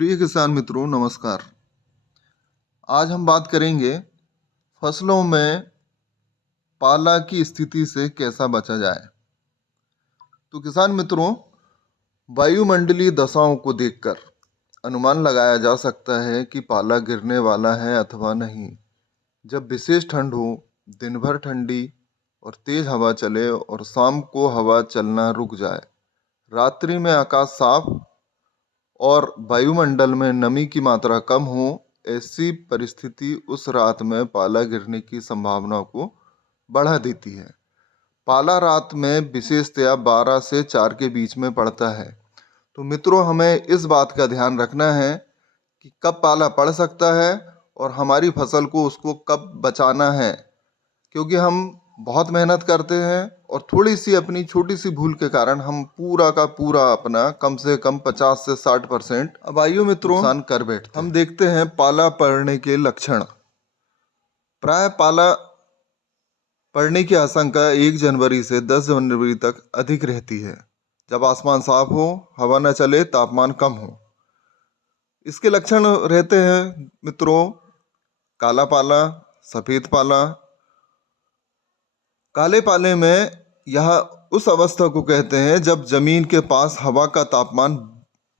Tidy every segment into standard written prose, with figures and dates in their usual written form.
प्रिय किसान मित्रों, नमस्कार। आज हम बात करेंगे फसलों में पाला की स्थिति से कैसा बचा जाए। तो किसान मित्रों, वायुमंडलीय दशाओं को देखकर अनुमान लगाया जा सकता है कि पाला गिरने वाला है अथवा नहीं। जब विशेष ठंड हो, दिन भर ठंडी और तेज हवा चले और शाम को हवा चलना रुक जाए, रात्रि में आकाश साफ और वायुमंडल में नमी की मात्रा कम हो, ऐसी परिस्थिति उस रात में पाला गिरने की संभावना को बढ़ा देती है। पाला रात में विशेषतया 12 से 4 के बीच में पड़ता है। तो मित्रों, हमें इस बात का ध्यान रखना है कि कब पाला पड़ सकता है और हमारी फसल को उसको कब बचाना है, क्योंकि हम बहुत मेहनत करते हैं और थोड़ी सी अपनी छोटी सी भूल के कारण हम पूरा का पूरा अपना कम से कम 50 से 60% अब आइए मित्रों नुकसान कर बैठते हैं। हम देखते हैं पाला पड़ने के लक्षण। प्राय पाला पड़ने की आशंका 1 जनवरी से 10 जनवरी तक अधिक रहती है, जब आसमान साफ हो, हवा न चले, तापमान कम हो। इसके लक्षण रहते हैं मित्रों, काला पाला, सफेद पाला। काले पाले में यह उस अवस्था को कहते हैं जब जमीन के पास हवा का तापमान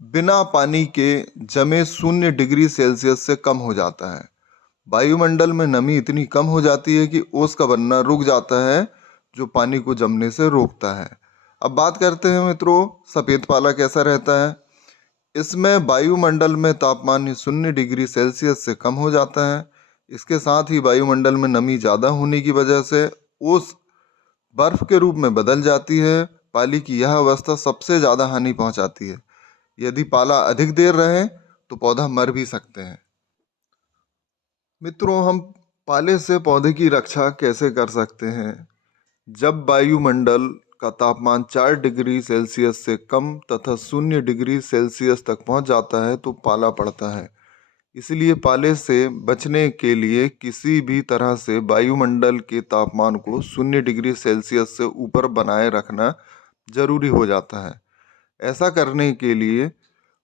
बिना पानी के जमे 0 डिग्री सेल्सियस से कम हो जाता है। वायुमंडल में नमी इतनी कम हो जाती है कि ओस का बनना रुक जाता है, जो पानी को जमने से रोकता है। अब बात करते हैं मित्रों, सफ़ेद पाला कैसा रहता है। इसमें वायुमंडल में तापमान 0 डिग्री सेल्सियस से कम हो जाता है। इसके साथ ही वायुमंडल में नमी ज़्यादा होने की वजह से ओस बर्फ के रूप में बदल जाती है। पाली की यह अवस्था सबसे ज़्यादा हानि पहुंचाती है। यदि पाला अधिक देर रहे तो पौधा मर भी सकते हैं। मित्रों, हम पाले से पौधे की रक्षा कैसे कर सकते हैं। जब वायुमंडल का तापमान 4 डिग्री सेल्सियस से कम तथा 0 डिग्री सेल्सियस तक पहुंच जाता है तो पाला पड़ता है। इसलिए पाले से बचने के लिए किसी भी तरह से वायुमंडल के तापमान को 0 डिग्री सेल्सियस से ऊपर बनाए रखना जरूरी हो जाता है। ऐसा करने के लिए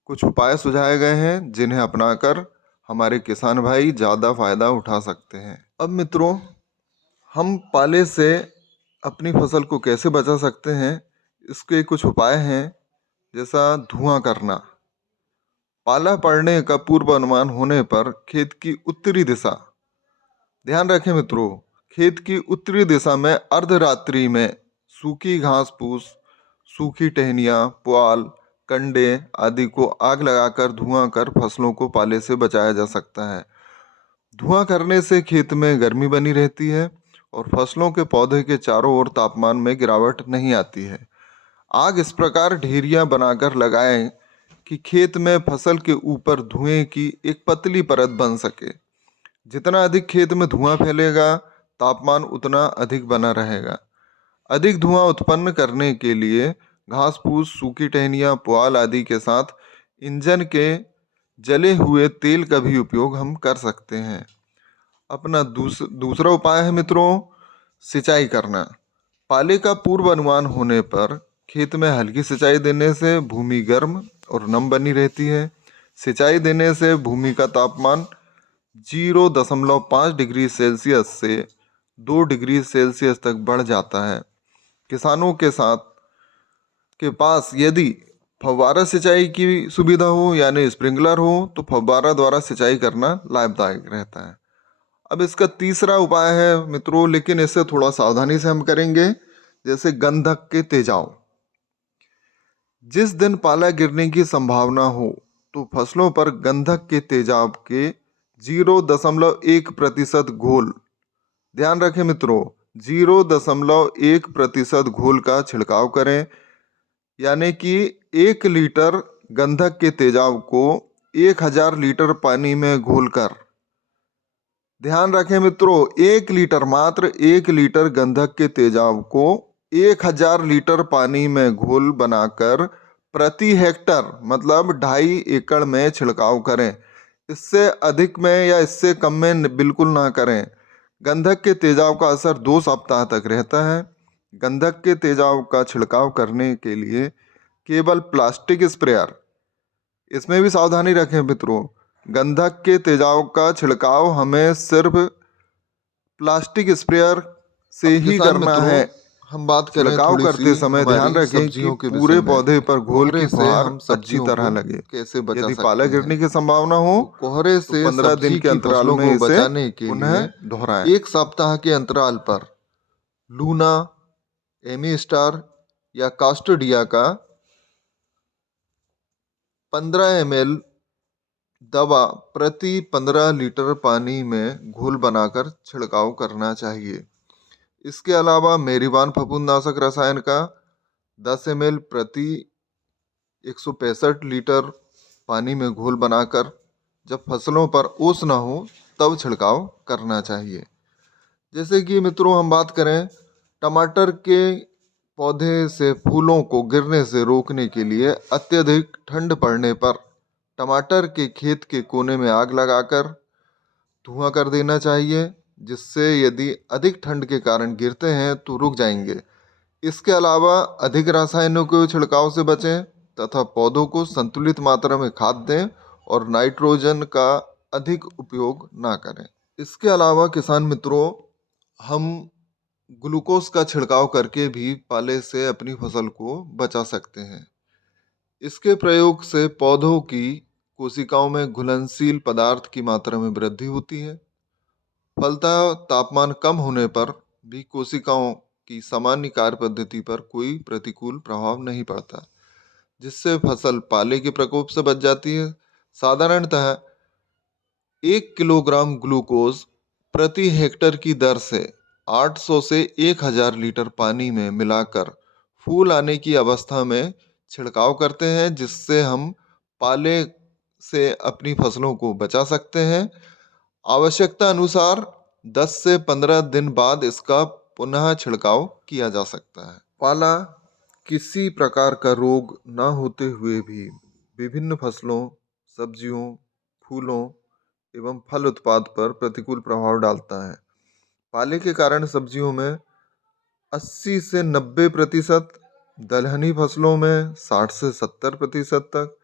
कुछ उपाय सुझाए गए हैं, जिन्हें अपनाकर हमारे किसान भाई ज़्यादा फायदा उठा सकते हैं। अब मित्रों, हम पाले से अपनी फसल को कैसे बचा सकते हैं, इसके कुछ उपाय हैं। जैसा धुआं करना। पाला पड़ने का पूर्व अनुमान होने पर खेत की उत्तरी दिशा, ध्यान रखें मित्रों, खेत की उत्तरी दिशा में अर्धरात्रि में सूखी घास फूस, सूखी टहनियाँ, पुआल, कंडे आदि को आग लगाकर धुआं कर फसलों को पाले से बचाया जा सकता है। धुआं करने से खेत में गर्मी बनी रहती है और फसलों के पौधे के चारों ओर तापमान में गिरावट नहीं आती है। आग इस प्रकार ढेरियां बनाकर लगाएं कि खेत में फसल के ऊपर धुएं की एक पतली परत बन सके। जितना अधिक खेत में धुआं फैलेगा, तापमान उतना अधिक बना रहेगा। अधिक धुआं उत्पन्न करने के लिए घास फूस, सूखी टहनियाँ, पुआल आदि के साथ इंजन के जले हुए तेल का भी उपयोग हम कर सकते हैं। अपना दूसरा उपाय है मित्रों, सिंचाई करना। पाले का पूर्व अनुमान होने पर खेत में हल्की सिंचाई देने से भूमि गर्म और नम बनी रहती है। सिंचाई देने से भूमि का तापमान 0.5 डिग्री सेल्सियस से 2 डिग्री सेल्सियस तक बढ़ जाता है। किसानों के पास यदि फव्वारा सिंचाई की सुविधा हो, यानी स्प्रिंकलर हो, तो फव्वारा द्वारा सिंचाई करना लाभदायक रहता है। अब इसका तीसरा उपाय है मित्रों, लेकिन इसे थोड़ा सावधानी से हम करेंगे। जैसे गंधक के तेजाब। जिस दिन पाला गिरने की संभावना हो तो फसलों पर गंधक के तेजाब के 0.1% घोल, ध्यान रखें मित्रों, 0.1% घोल का छिड़काव करें। यानी कि 1 लीटर गंधक के तेजाब को 1000 लीटर पानी में घोलकर, ध्यान रखें मित्रों, 1 लीटर, मात्र 1 लीटर गंधक के तेजाब को 1000 लीटर पानी में घोल बनाकर प्रति हेक्टर मतलब 2.5 एकड़ में छिड़काव करें। इससे अधिक में या इससे कम में बिल्कुल ना करें। गंधक के तेजाब का असर 2 सप्ताह तक रहता है। गंधक के तेजाब का छिड़काव करने के लिए केवल प्लास्टिक स्प्रेयर इसमें भी सावधानी रखें मित्रों, गंधक के तेजाब का छिड़काव हमें सिर्फ प्लास्टिक स्प्रेयर से अब ही किसान करना मित्रों, है। हम बात करें छिड़काव थोड़ी सी करते समय ध्यान हमारी रखें कि सब्जियों के विषय पूरे में। पौधे पर घोल की कोहरे से फुहार हम अच्छी सब्जियों तरह को लगे। कैसे बचा यदि पाला सकते हैं? गिरने की संभावना हो तो कोहरे तो से 15 दिन सब्जी के की अंतराल फसलों में को इसे बचाने के पुनः लिए दोहराएं। 1 सप्ताह के अंतराल पर लूना, एमी स्टार या कास्टोडिया का 15 ml दवा प्रति 15 लीटर पानी में घोल बनाकर छिड़काव करना चाहिए। इसके अलावा मेरीवान फफूंदनाशक रसायन का 10 ml प्रति 165 लीटर पानी में घोल बनाकर जब फसलों पर ओस न हो तब छिड़काव करना चाहिए। जैसे कि मित्रों हम बात करें टमाटर के पौधे से फूलों को गिरने से रोकने के लिए अत्यधिक ठंड पड़ने पर टमाटर के खेत के कोने में आग लगाकर धुआं कर देना चाहिए, जिससे यदि अधिक ठंड के कारण गिरते हैं तो रुक जाएंगे। इसके अलावा अधिक रासायनिक के छिड़काव से बचें तथा पौधों को संतुलित मात्रा में खाद दें और नाइट्रोजन का अधिक उपयोग ना करें। इसके अलावा किसान मित्रों, हम ग्लूकोज का छिड़काव करके भी पाले से अपनी फसल को बचा सकते हैं। इसके प्रयोग से पौधों की कोशिकाओं में घुलनशील पदार्थ की मात्रा में वृद्धि होती है। फलतः तापमान कम होने पर भी कोशिकाओं की सामान्य कार्य पद्धति पर कोई प्रतिकूल प्रभाव नहीं पड़ता, जिससे फसल पाले के प्रकोप से बच जाती है। साधारणतः 1 किलोग्राम ग्लूकोज प्रति हेक्टेयर की दर से 800 से 1000 लीटर पानी में मिलाकर फूल आने की अवस्था में छिड़काव करते हैं, जिससे हम पाले से अपनी फसलों को बचा सकते हैं। आवश्यकता अनुसार 10 से 15 दिन बाद इसका पुनः छिड़काव किया जा सकता है। पाला किसी प्रकार का रोग न होते हुए भी विभिन्न फसलों, सब्जियों, फूलों एवं फल उत्पाद पर प्रतिकूल प्रभाव डालता है। पाले के कारण सब्जियों में 80 से 90%, दलहनी फसलों में 60 से 70% तक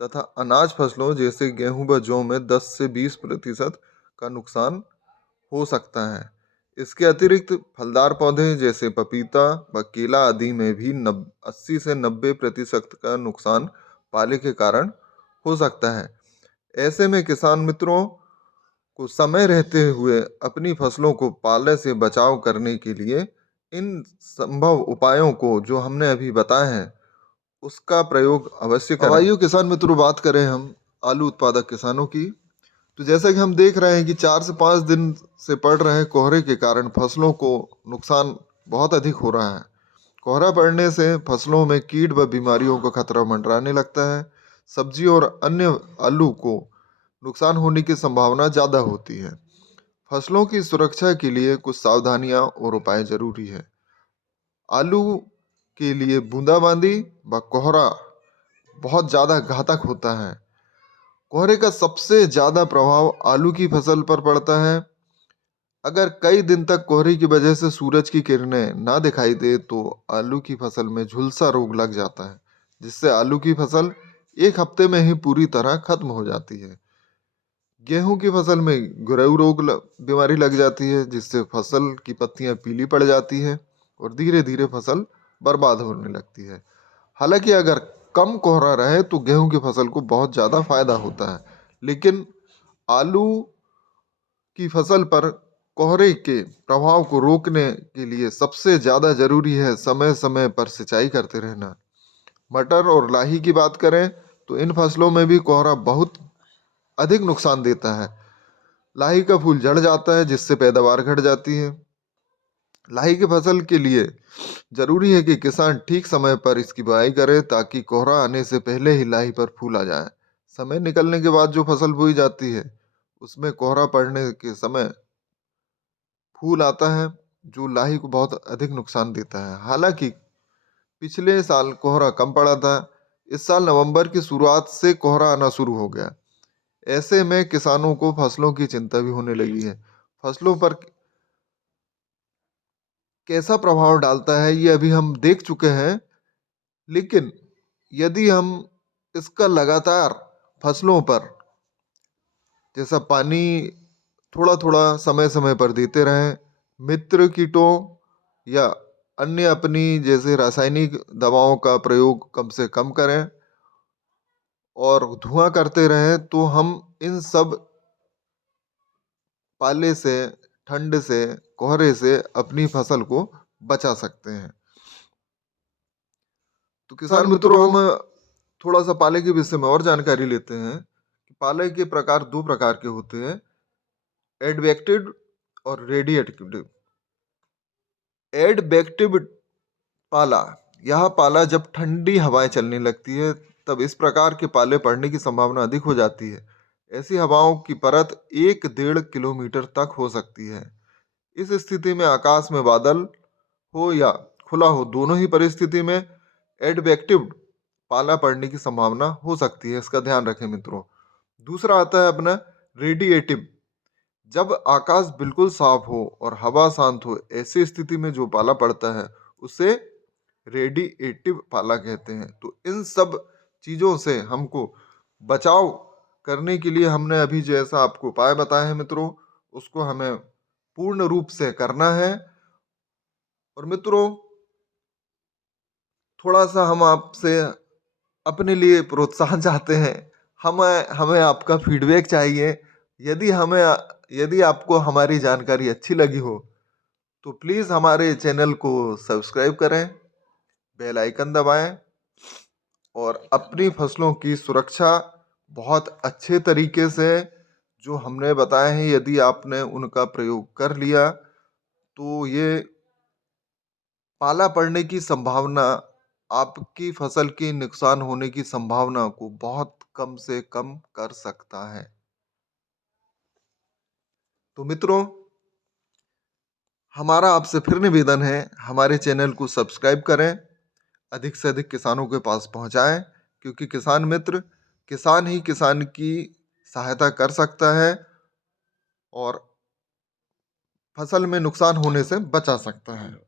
तथा अनाज फसलों जैसे गेहूं व जौ में 10 से 20% का नुकसान हो सकता है। इसके अतिरिक्त फलदार पौधे जैसे पपीता व केला आदि में भी 80 से 90% का नुकसान पाले के कारण हो सकता है। ऐसे में किसान मित्रों को समय रहते हुए अपनी फसलों को पाले से बचाव करने के लिए इन संभव उपायों को जो हमने अभी बताए हैं उसका प्रयोग अवश्य करें। आइए किसान मित्रों, बात करें हम आलू उत्पादक किसानों की। तो जैसा कि हम देख रहे हैं कि 4 से 5 दिन से पड़ रहे कोहरे के कारण फसलों को नुकसान बहुत अधिक हो रहा है। कोहरा पड़ने से फसलों में कीट व बीमारियों का खतरा मंडराने लगता है। सब्जी और अन्य आलू को नुकसान होने की संभावना ज़्यादा होती है। फसलों की सुरक्षा के लिए कुछ सावधानियां और उपाय जरूरी है। आलू के लिए बूंदाबांदी व कोहरा बहुत ज़्यादा घातक होता है। कोहरे का सबसे ज़्यादा प्रभाव आलू की फसल पर पड़ता है। अगर कई दिन तक कोहरे की वजह से सूरज की किरणें ना दिखाई दे तो आलू की फसल में झुलसा रोग लग जाता है, जिससे आलू की फसल 1 हफ्ते में ही पूरी तरह खत्म हो जाती है। गेहूं की फसल में गुरेऊ रोग बीमारी लग जाती है, जिससे फसल की पत्तियां पीली पड़ जाती है और धीरे धीरे फसल बर्बाद होने लगती है। हालांकि अगर कम कोहरा रहे तो गेहूं की फसल को बहुत ज़्यादा फायदा होता है, लेकिन आलू की फसल पर कोहरे के प्रभाव को रोकने के लिए सबसे ज़्यादा जरूरी है समय समय पर सिंचाई करते रहना। मटर और लाही की बात करें तो इन फसलों में भी कोहरा बहुत अधिक नुकसान देता है। लाही का फूल झड़ जाता है, जिससे पैदावार घट जाती है। लाही की फसल के लिए जरूरी है कि किसान ठीक समय पर इसकी बुआई करे ताकि कोहरा आने से पहले ही लाही पर फूल आ जाए। समय निकलने के बाद जो फसल बोई जाती है उसमें कोहरा पड़ने के समय फूल आता है, जो लाही को बहुत अधिक नुकसान देता है। हालांकि पिछले साल कोहरा कम पड़ा था। इस साल नवंबर की शुरुआत से कोहरा आना शुरू हो गया। ऐसे में किसानों को फसलों की चिंता भी होने लगी है। फसलों पर कैसा प्रभाव डालता है ये अभी हम देख चुके हैं, लेकिन यदि हम इसका लगातार फसलों पर जैसा पानी थोड़ा थोड़ा समय समय पर देते रहें, मित्र कीटों या अन्य अपनी जैसे रासायनिक दवाओं का प्रयोग कम से कम करें और धुआं करते रहें, तो हम इन सब पाले से, ठंड से, कोहरे से अपनी फसल को बचा सकते हैं। तो किसान किसान मित्रों, मित्रों, हम थोड़ा सा पाले के विषय में और जानकारी लेते हैं कि पाले के प्रकार दो प्रकार के होते हैं, एडवेक्टिव और रेडिएटिव। एडवेक्टिव पाला, यह पाला जब ठंडी हवाएं चलने लगती है तब इस प्रकार के पाले पड़ने की संभावना अधिक हो जाती है। ऐसी हवाओं की परत 1-1.5 किलोमीटर तक हो सकती है। इस स्थिति में आकाश में बादल हो या खुला हो, दोनों ही परिस्थिति में एडवेक्टिव पाला पड़ने की संभावना हो सकती है। इसका ध्यान रखें मित्रों। दूसरा आता है अपना रेडिएटिव। जब आकाश बिल्कुल साफ हो और हवा शांत हो, ऐसी स्थिति में जो पाला पड़ता है उसे रेडिएटिव पाला कहते हैं। तो इन सब चीज़ों से हमको बचाव करने के लिए हमने अभी जैसा आपको उपाय बताए हैं मित्रों, उसको हमें पूर्ण रूप से करना है। और मित्रों, थोड़ा सा हम आपसे अपने लिए प्रोत्साहन चाहते हैं। हमें हमें आपका फीडबैक चाहिए। यदि आपको हमारी जानकारी अच्छी लगी हो तो प्लीज़ हमारे चैनल को सब्सक्राइब करें, बेल आइकन दबाएं और अपनी फसलों की सुरक्षा बहुत अच्छे तरीके से जो हमने बताए हैं, यदि आपने उनका प्रयोग कर लिया तो ये पाला पड़ने की संभावना, आपकी फसल की नुकसान होने की संभावना को बहुत कम से कम कर सकता है। तो मित्रों, हमारा आपसे फिर निवेदन है, हमारे चैनल को सब्सक्राइब करें, अधिक से अधिक किसानों के पास पहुंचाएं, क्योंकि किसान मित्र, किसान ही किसान की सहायता कर सकता है और फसल में नुकसान होने से बचा सकता है।